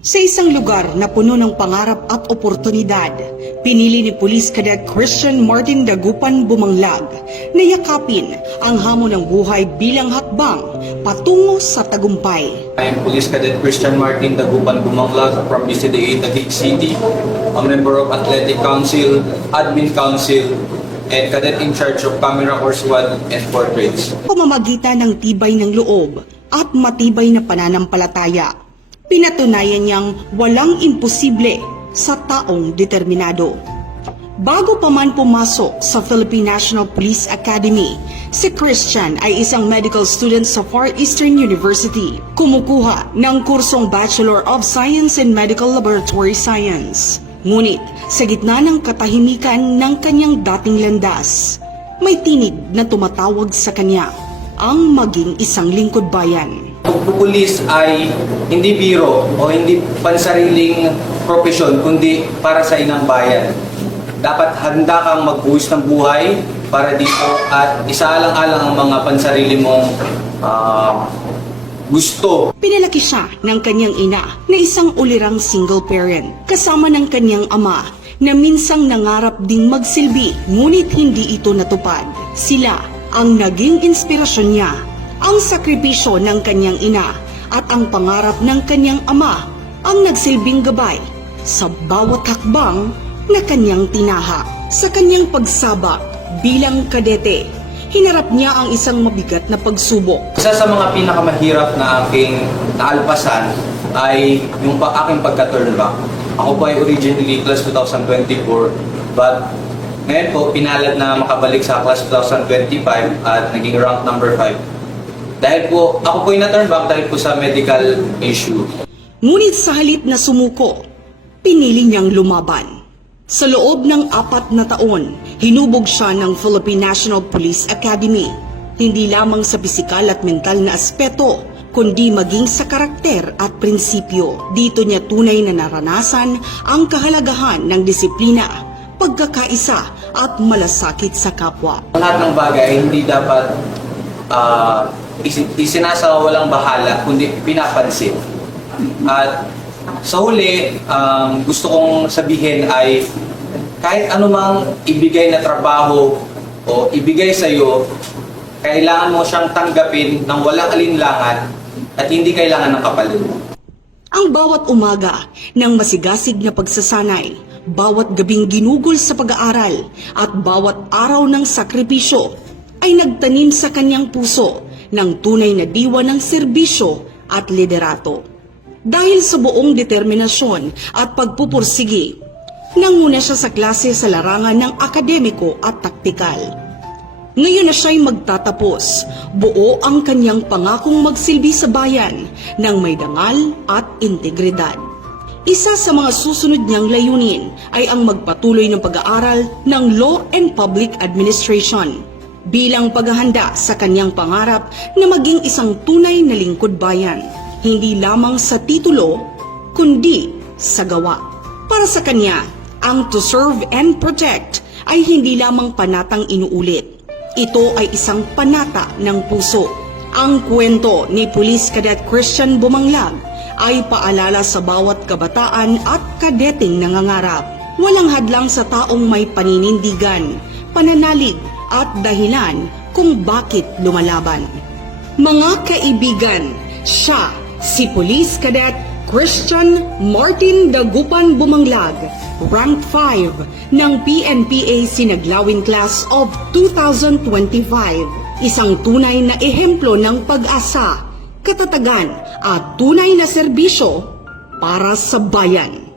Sa isang lugar na puno ng pangarap at oportunidad, pinili ni Police Cadet Christian Martin Dagupan Bumanglag na yakapin ang hamon ng buhay bilang hakbang patungo sa tagumpay. I am Police Cadet Christian Martin Dagupan Bumanglag from BCDA Taguig City, a member of Athletic Council, Admin Council, and cadet in charge of Camera Corps Squad and Portraits. Pamamagitan ng tibay ng loob at matibay na pananampalataya, pinatunayan niyang walang imposible sa taong determinado. Bago pa man pumasok sa Philippine National Police Academy, si Christian ay isang medical student sa Far Eastern University, kumukuha ng kursong Bachelor of Science in Medical Laboratory Science. Ngunit sa gitna ng katahimikan ng kanyang dating landas, may tinig na tumatawag sa kanya, ang maging isang lingkod bayan. Pagpupulis ay hindi biro o hindi pansariling profesyon, kundi para sa inang bayan. Dapat handa kang magbuhis ng buhay para dito at isaalang-alang ang mga pansarili mong gusto. Pinalaki siya ng kanyang ina na isang ulirang single parent, kasama ng kanyang ama na minsang nangarap ding magsilbi ngunit hindi ito natupad. Sila ang naging inspirasyon niya, ang sakripisyo ng kanyang ina at ang pangarap ng kanyang ama ang nagsilbing gabay sa bawat hakbang na kanyang tinaha. Sa kanyang pagsabak bilang kadete, hinarap niya ang isang mabigat na pagsubok. Isa sa mga pinakamahirap na aking naalpasan ay yung aking pagka-turn back. Ako po ay originally class 2024, but ngayon po pinalad na makabalik sa class 2025 at naging rank number 5. Dahil po, ako po yung na-turn back dahil po sa medical issue. Ngunit sa halip na sumuko, pinili niyang lumaban. Sa loob ng 4 na taon, hinubog siya ng Philippine National Police Academy. Hindi lamang sa pisikal at mental na aspeto, kundi maging sa karakter at prinsipyo. Dito niya tunay na naranasan ang kahalagahan ng disiplina, pagkakaisa at malasakit sa kapwa. Lahat ng bagay hindi dapat isinasawalang bahala, kundi pinapansin. At sa huli, gusto kong sabihin ay kahit anumang ibigay na trabaho o ibigay sa iyo, kailangan mo siyang tanggapin ng walang alinlangan at hindi kailangan ng kapalit. Ang bawat umaga ng masigasig na pagsasanay, bawat gabing ginugol sa pag-aaral at bawat araw ng sakripisyo ay nagtanim sa kanyang puso ng tunay na diwa ng serbisyo at liderato. Dahil sa buong determinasyon at pagpupursigi, nanguna siya sa klase sa larangan ng akademiko at taktikal. Ngayon na siya'y magtatapos, buo ang kanyang pangakong magsilbi sa bayan ng may dangal at integridad. Isa sa mga susunod niyang layunin ay ang magpatuloy ng pag-aaral ng Law and Public Administration bilang paghahanda sa kanyang pangarap na maging isang tunay na lingkod bayan, hindi lamang sa titulo, kundi sa gawa. Para sa kanya, ang to serve and protect ay hindi lamang panatang inuulit. Ito ay isang panata ng puso. Ang kwento ni Police Cadet Christian Bumanglag ay paalala sa bawat kabataan at kadeteng nangangarap. Walang hadlang sa taong may paninindigan, pananalig at dahilan kung bakit lumalaban. Mga kaibigan, siya si Police Cadet Christian Martin Dagupan Bumanglag, rank 5 ng PNPA Sinaglawin Class of 2025. Isang tunay na ehemplo ng pag-asa, katatagan at tunay na serbisyo para sa bayan.